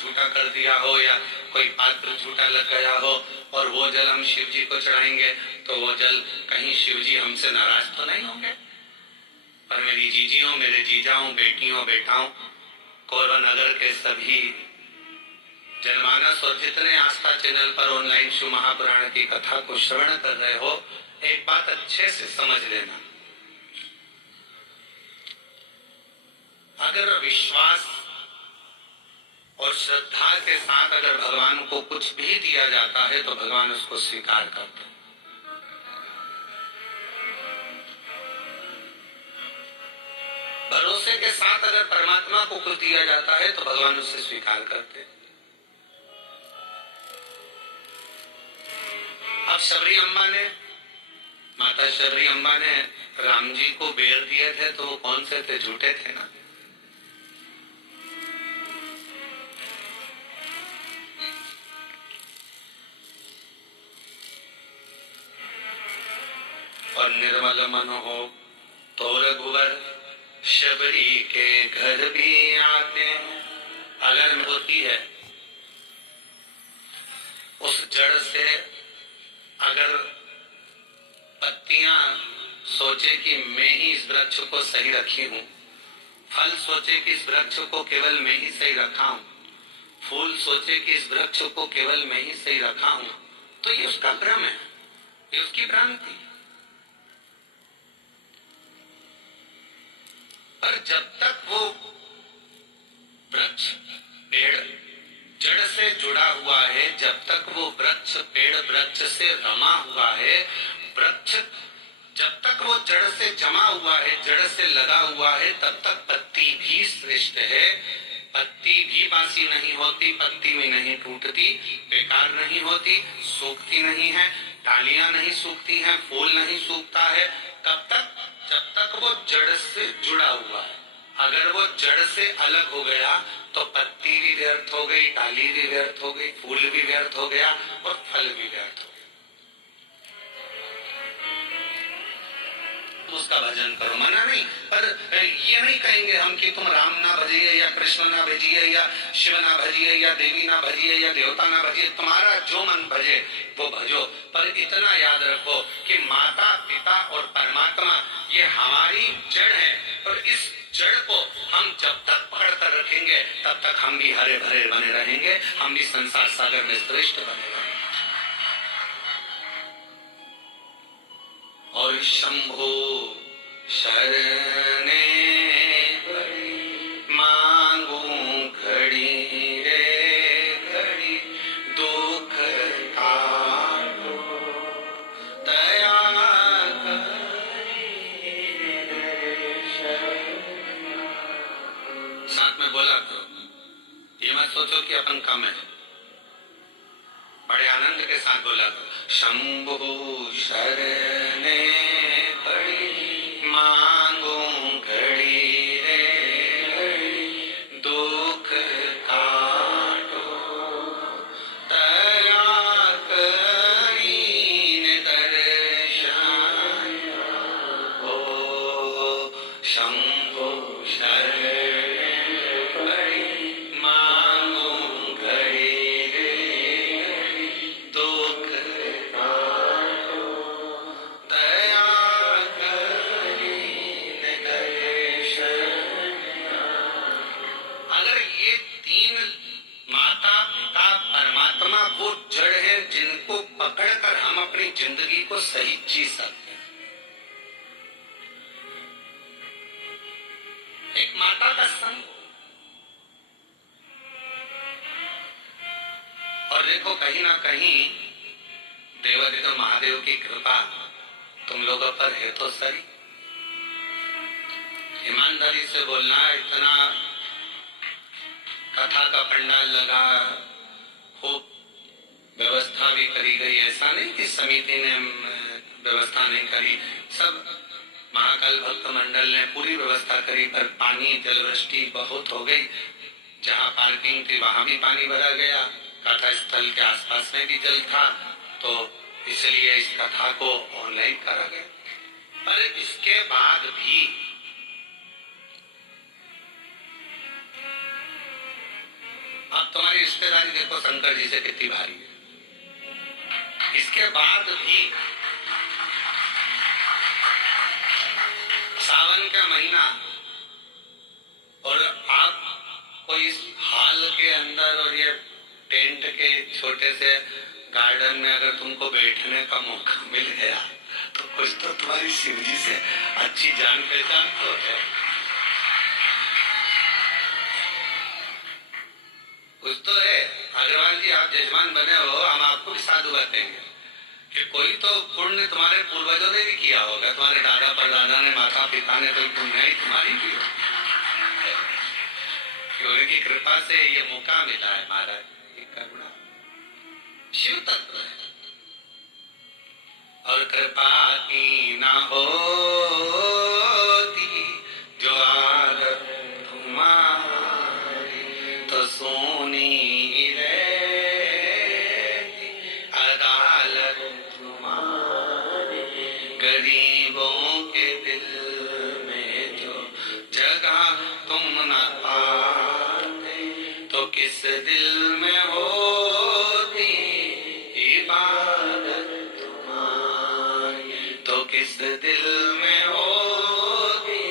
झूठा कर दिया हो या कोई पात्र झूठा लग गया हो और वो जल हम शिव जी को चढ़ाएंगे तो वो जल कहीं शिव जी हमसे नाराज तो नहीं होंगे। पर मेरी जीजियों, मेरे जीजाओं, बेटियों, बेटाओं, कोरबा नगर के सभी जनमानस और जितने आस्था चैनल पर ऑनलाइन शिव महापुराण की कथा को श्रवण कर रहे हो, एक बात अच्छे से समझ लेना। अगर विश्वास और श्रद्धा के साथ अगर भगवान को कुछ भी दिया जाता है तो भगवान उसको स्वीकार करते हैं। भरोसे के साथ अगर परमात्मा को कुछ दिया जाता है तो भगवान उसे स्वीकार करते हैं। अब शबरी अम्मा ने, माता शबरी अम्मा ने राम जी को बेर दिए थे तो वो कौन से थे? झूठे थे ना। और निर्मल मन हो तो रघुवर शबरी के घर भी आते हैं। अगर होती है उस जड़ से, अगर पत्तियां सोचे कि मैं ही इस वृक्ष को सही रखी हूं, फल सोचे कि इस वृक्ष को केवल मैं ही सही रखा हूं, फूल सोचे कि इस वृक्ष को केवल मैं ही सही रखा हूं, तो ये उसका भ्रम है, ये उसकी भ्रांति। पर जब तक वो वृक्ष पेड़ जड़ से जुड़ा हुआ है, जब तक वो वृक्ष पेड़ वृक्ष से रमा हुआ है, वृक्ष जब तक वो जड़ से जमा हुआ है, जड़ से लगा हुआ है, तब तक पत्ती भी श्रेष्ठ है। पत्ती भी बासी नहीं होती, पत्ती भी नहीं टूटती, बेकार नहीं होती, सूखती नहीं है, डालियां नहीं सूखती हैं, फूल नहीं सूखता है। कब तक? जब तक वो जड़ से जुड़ा हुआ है। अगर वो जड़ से अलग हो गया तो पत्ती भी व्यर्थ हो गई, डाली भी व्यर्थ हो गई, फूल भी व्यर्थ हो गया और फल भी व्यर्थ हो गया। उसका भजन करो, मना नहीं, पर ये नहीं कहेंगे हम कि तुम राम ना भजिए या कृष्ण ना भजिए या शिव ना भजिए या देवी ना भजिए या देवता ना भजिए, तुम्हारा जो मन भजे वो भजो। पर इतना याद रखो कि माता पिता और परमात्मा ये हमारी जड़ है, और इस जड़ को हम जब तक पकड़ कर रखेंगे तब तक हम भी हरे भरे बने रहेंगे, हम भी संसार सागर में श्रेष्ठ बने रहेंगे। और शंभो शरणे मांगू घड़ी रे घड़ी, दुख काटो दया साथ में बोला करो, ये मत सोचो कि अपन कम है, बड़े आनंद के साथ बोला करो। शंभु शरणे पड़ी मांगू घड़ी रे घड़ी, दुख काटो दया करीन दर्शन हो। शंभु शरणे पड़ी मांगू घड़ी रे घड़ी, दुख काटो दया करीन दर्शन। अगर ये तीन माता पिता परमात्मा वो जड़ है जिनको पकड़कर हम अपनी जिंदगी को सही जी सकते हैं। एक माता का संग, और देखो कहीं ना कहीं देवादिदेव महादेव की कृपा तुम लोगों पर है तो सही। ईमानदारी से बोलना, इतना कथा का पंडाल लगा, खूब व्यवस्था भी करी गई, ऐसा नहीं कि समिति ने व्यवस्था नहीं करी, सब महाकाल भक्त मंडल ने पूरी व्यवस्था करी, पर पानी जलवृष्टि बहुत हो गई। जहाँ पार्किंग थी वहां भी पानी भरा गया, कथा स्थल के आसपास में भी जल था, तो इसलिए इस कथा को ऑनलाइन करा गया। पर इसके बाद भी अब तुम्हारी रिश्तेदारी देखो शंकर जी से कितनी भारी है। इसके बाद भी सावन का महीना और आपको इस हॉल के अंदर और ये टेंट के छोटे से गार्डन में अगर तुमको बैठने का मौका मिल गया तो कुछ तो तुम्हारी शिव जी से अच्छी जान पहचान तो है, कुछ तो है। अग्रवाल जी आप जजमान बने हो, हम आपको भी साधु बताएंगे कि कोई तो पुण्य तुम्हारे पूर्वजों ने भी किया होगा, तुम्हारे दादा परदादा ने, माता पिता ने, कोई पुण्य तुम्हारी भी हो, उनकी कृपा से ये मौका मिला है महाराज। करुणा शिव तत्व है और कृपा की ना होती जो आदत तुम्हारी तो सोनी रहती अदालत तुम्हारी। गरीबों के दिल में जो जगह तुम न पाते तो किस दिल में होती इबादत तुम्हारी, तो किस दिल में होती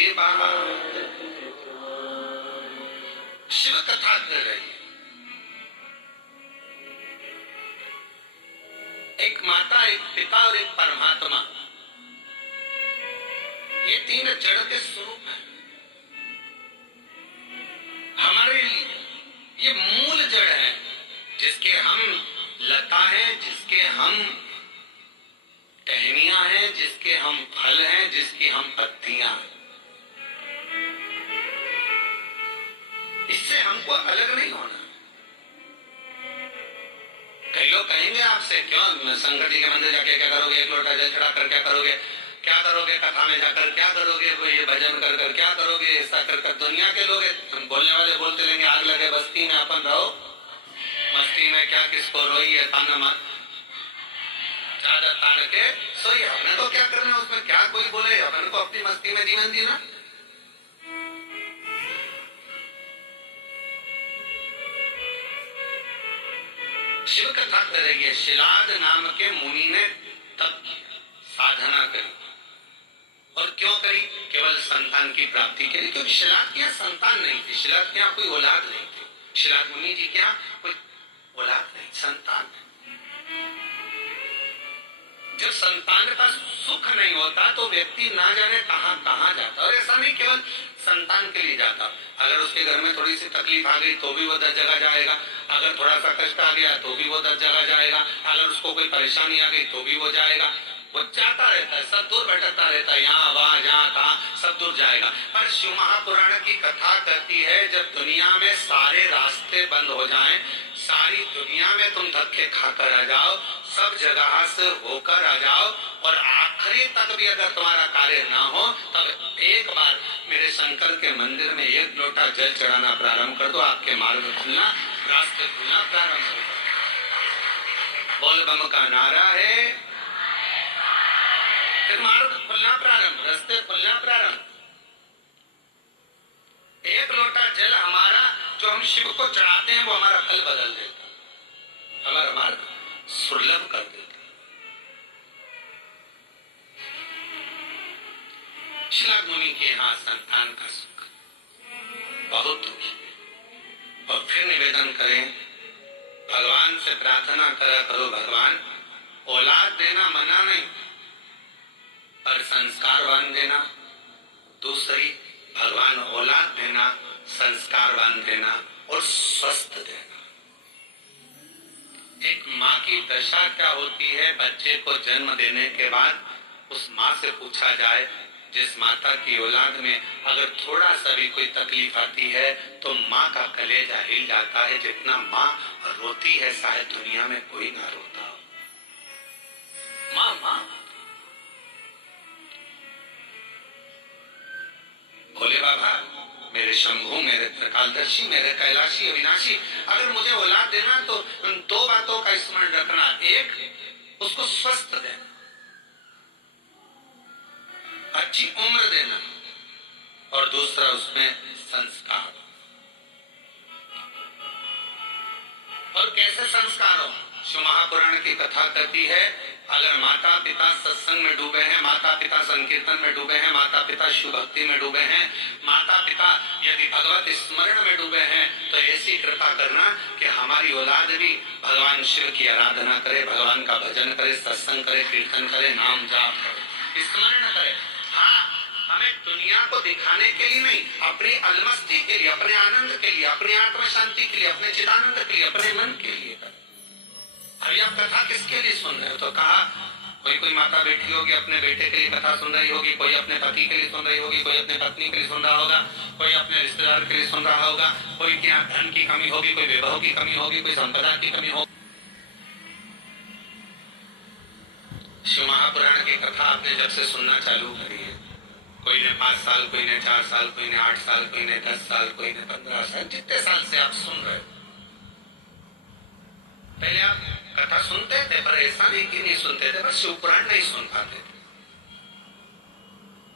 इबादत तुम्हारी। शिव कथा कर रही है। एक माता, एक पिता और एक परमात्मा, ये तीन जड़ के स्वरूप हैं हमारे लिए। ये मूल जड़ है जिसके हम लता है, जिसके हम टहनियां हैं, जिसके हम फल हैं, जिसकी हम पत्तियां। इससे हमको अलग नहीं होना। कई लोग कहेंगे आपसे, क्यों शंकर जी के मंदिर जाके क्या करोगे, एक लोटा जल चढ़ाकर क्या करोगे, क्या करोगे कथा में जाकर, क्या करोगे ये भजन कर कर, क्या करोगे ऐसा कर कर। दुनिया के लोग बोलने वाले बोलते रहेंगे, आग लगे बस्ती में अपन रहो, मस्ती में क्या किसको रोई है, ताना मत ज्यादा तान के सोई। अपने तो क्या करना है उसमें, क्या कोई बोले, अपन को अपनी मस्ती में जीवन जीना। शिव कथा करेंगे। शिलाद नाम के मुनि ने तप साधना करी, और क्यों करी? केवल संतान की प्राप्ति के लिए, क्योंकि शिलाद के यहाँ संतान नहीं थी, शिलाद के यहाँ कोई औलाद नहीं थी, शिलाद मुनि जी के यहाँ कोई औलाद नहीं, संतान। जब संतान का सुख नहीं होता तो व्यक्ति ना जाने कहां कहां जाता। और ऐसा नहीं केवल संतान के लिए जाता, अगर उसके घर में थोड़ी सी तकलीफ आ गई तो भी वो 10 जगह जाएगा, अगर थोड़ा सा कष्ट आ गया तो भी वो 10 जगह जाएगा, अगर उसको कोई परेशानी आ गई तो भी वो जाएगा। वो जाता रहता है, सब दूर भटकता रहता है, यहाँ वहां जहाँ तहाँ सब दूर जाएगा। पर शिव महापुराण की कथा कहती है, जब दुनिया में सारे रास्ते बंद हो जाएं, सारी दुनिया में तुम धक्के खाकर आ जाओ, सब जगह से होकर आ जाओ, और आखिरी तक भी अगर तुम्हारा कार्य ना हो, तब एक बार मेरे शंकर के मंदिर में एक लोटा जल चढ़ाना प्रारंभ कर दो, आपके मार्ग खुलना, रास्ते खुलना प्रारंभ हो। बोल बम का नारा है, फिर मार्ग खुलना प्रारंभ, रास्ते खुलना प्रारंभ। एक लोटा जल हमारा जो हम शिव को चढ़ाते हैं वो हमारा फल बदल देता, हमारा मार्ग सुलभ कर देता। शिलाद मुनि के यहाँ संतान का सुख बहुत दुखी, और फिर निवेदन करें, भगवान से प्रार्थना करा करो, भगवान औलाद देना मना नहीं, पर संस्कारवान देना। दूसरी, भगवान औलाद देना, संस्कारवान देना और स्वस्थ देना। एक माँ की दशा क्या होती है, बच्चे को जन्म देने के बाद उस माँ से पूछा जाए, जिस माता की औलाद में अगर थोड़ा सा भी कोई तकलीफ आती है तो माँ का कलेजा हिल जाता है, जितना माँ रोती है शायद दुनिया में कोई ना रोता हो। माँ माँ भोले बाबा, मेरे शंभू, मेरे त्रिकालदर्शी, मेरे कैलाशी अविनाशी, अगर मुझे औलाद देना तो उन 2 बातों का स्मरण रखना। एक, उसको स्वस्थ देना, अच्छी उम्र देना, और दूसरा उसमें संस्कार। और कैसे संस्कार हो। शिव महापुराण की कथा कहती है, अगर माता पिता सत्संग में डूबे हैं, माता पिता संकीर्तन में डूबे हैं, माता पिता शिव भक्ति में डूबे हैं, माता पिता यदि भगवत स्मरण में डूबे हैं, तो ऐसी कृपा करना कि हमारी औलाद भी भगवान शिव की आराधना करे, भगवान का भजन करे, सत्संग करे, कीर्तन करे, नाम जाप करे, स्मरण करे। हाँ, हमें दुनिया को दिखाने के लिए नहीं, अपनी अलमस्ती के लिए, अपने आनंद के लिए, अपनी आत्म शांति के लिए, अपने चिदानंद के लिए, अपने मन के लिए करें। अभी आप कथा किसके लिए सुन रहे हो? तो कहा कोई माता बैठी होगी अपने बेटे के लिए कथा सुन रही होगी, कोई अपने पति के लिए सुन रही होगी, कोई अपने पत्नी के लिए सुन रहा होगा, कोई अपने रिश्तेदार के लिए सुन रहा होगा, कोई के यहाँ धन की कमी होगी, कोई वैभव की कमी होगी, कोई संपदा की कमी होगी। शिव महापुराण की कथा आपने जब से सुनना चालू करी है, कोई ने 5 साल, कोई ने 4 साल, कोई ने 8 साल, कोई ने 10 साल, कोई ने 15 साल, जितने साल से आप सुन रहे हो। पहले आप कथा सुनते थे, पर ऐसा नहीं कि नहीं सुनते थे, बस शिव पुराण नहीं सुन पाते थे।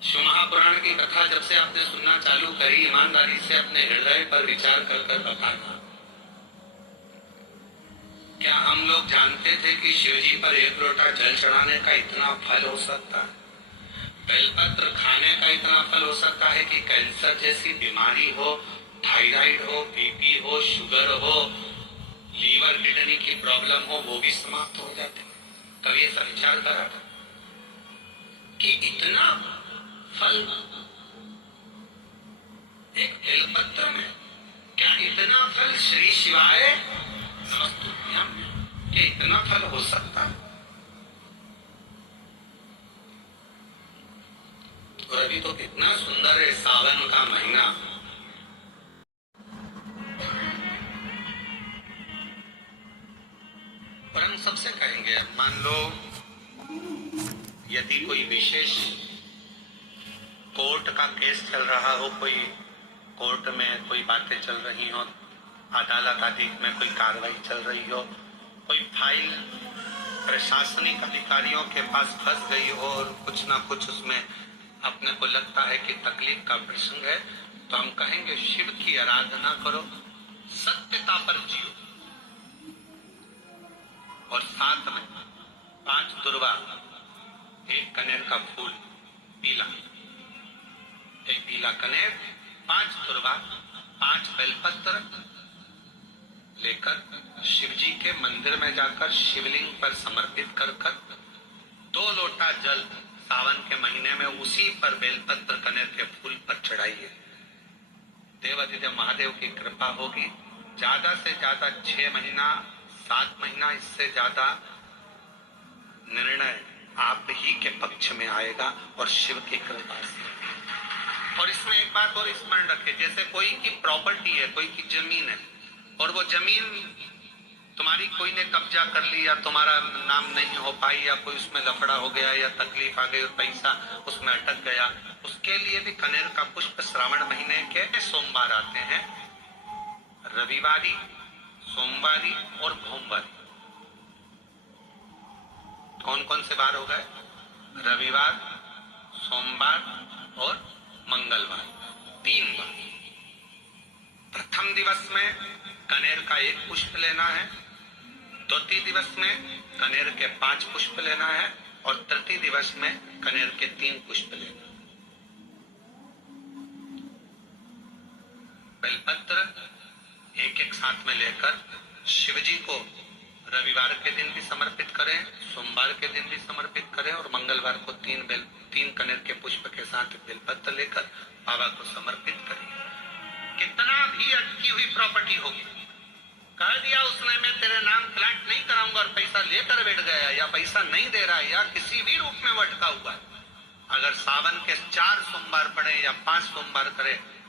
शिव महापुराण की कथा जब से आपने सुनना चालू करी, ईमानदारी से अपने हृदय पर विचार कर कर बताना। क्या हम लोग जानते थे कि शिवजी पर 1 लोटा जल चढ़ाने का इतना फल हो सकता है? बेलपत्र खाने का इतना फल हो सकता है कि कैंसर जैसी बीमारी हो, थायराइड हो, बीपी हो, शुगर हो, लीवर किडनी की प्रॉब्लम हो, वो भी समाप्त हो जाते। कभी ऐसा विचार करा था कि इतना फल एक बेलपत्र में, क्या इतना फल श्री शिवाय नमस्तुभ्यम में, क्या इतना फल हो सकता है? और अभी तो कितना सुंदर है सावन का महीना। पर हम सबसे कहेंगे, मान लो यदि कोई विशेष कोर्ट का केस चल रहा हो, कोई कोर्ट में कोई बातें चल रही हो, अदालत आदि में कोई कार्रवाई चल रही हो, कोई फाइल प्रशासनिक अधिकारियों के पास फंस गई हो और कुछ ना कुछ उसमें अपने को लगता है कि तकलीफ का प्रसंग है, तो हम कहेंगे शिव की आराधना करो, सत्यता पर जियो, और साथ में 5 दुर्वा, 1 कनेर का फूल पीला, 1 पीला कनेर, 5 दुर्वा, 5 बेलपत्र लेकर शिव जी के मंदिर में जाकर शिवलिंग पर समर्पित कर 2 लोटा जल सावन के महीने में उसी पर बेलपत्र कनेर के फूल पर चढ़ाइए। देवाधिदेव महादेव की कृपा होगी। ज्यादा से ज्यादा 6 महीना, 7 महीना, इससे ज्यादा निर्णय आप ही के पक्ष में आएगा और शिव की कृपा से। और इसमें एक बात और स्मरण रखें, जैसे कोई की प्रॉपर्टी है, कोई की जमीन है, और वो जमीन तुम्हारी कोई ने कब्जा कर लिया, तुम्हारा नाम नहीं हो पाई, या कोई उसमें लफड़ा हो गया, या तकलीफ आ गई और पैसा उसमें अटक गया, उसके लिए भी कनेर का पुष्प श्रावण महीने के सोमवार आते हैं, रविवारी, सोमवारी और भोमवारी। कौन कौन से बार हो गए? रविवार, सोमवार और मंगलवार, 3 बार। प्रथम दिवस में कनेर का 1 पुष्प लेना है, द्वितीय दिवस में कनेर के 5 पुष्प लेना है, और तृतीय दिवस में कनेर के 3 पुष्प लेना। बेलपत्र एक साथ में लेकर शिवजी को रविवार के दिन भी समर्पित करें, सोमवार के दिन भी समर्पित करें, और मंगलवार को 3 कनेर के पुष्प के साथ बेलपत्र लेकर बाबा को समर्पित करें। कितना भी अटकी हुई प्रॉपर्टी होगी, कह दिया उसने मैं तेरे नाम फ्लैट नहीं कराऊंगा और पैसा लेकर बैठ गया, या पैसा नहीं दे रहा है, या किसी भी रूप में वो अटका हुआ है, अगर सावन के 4 सोमवार पड़े या 5 सोमवार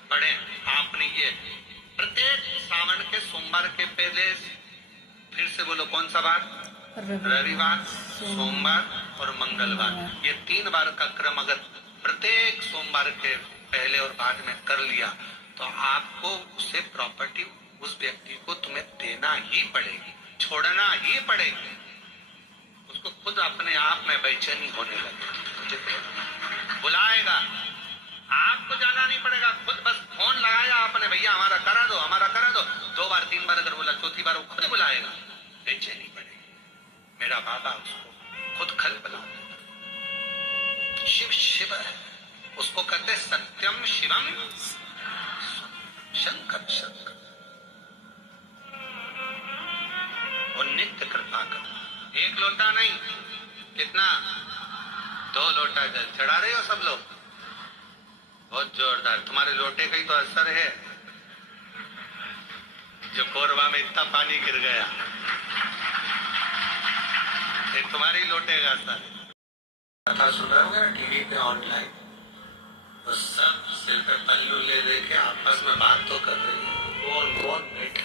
पड़े, आपने ये प्रत्येक सावन के सोमवार के पहले, फिर से बोलो कौन सा बार? रविवार, सोमवार और मंगलवार, ये 3 बार का क्रम अगर प्रत्येक सोमवार के पहले और बाद में कर लिया, तो आपको उसे प्रॉपर्टी, उस व्यक्ति को तुम्हें देना ही पड़ेगी, छोड़ना ही पड़ेगी। उसको खुद अपने आप में बेचैनी होने लगे, बुलाएगा, आपको जाना नहीं पड़ेगा, खुद बस फोन लगाया आपने, भैया हमारा करा दो, हमारा करा दो, 2 बार 3 बार अगर बोला, चौथी बार वो खुद बुलाएगा, बेचैनी पड़ेगी। मेरा बाबा उसको खुद खल बुला देता। शिव शिव है, उसको कहते सत्यम शिवम शंकर शंकर। और नित्य कृपा कर। एक लोटा नहीं, कितना? 2 लोटा जल चढ़ा रहे हो सब लोग, बहुत जोरदार। तुम्हारे लोटे का ही तो असर है जो कोरबा में इतना पानी गिर गया, ये तुम्हारी लोटे का असर है। कथा सुन रहे होंगे टीवी पे ऑनलाइन, तो सब सिर पे पल्लू ले लेके आपस में बात तो कर रही है, कौन कौन बैठे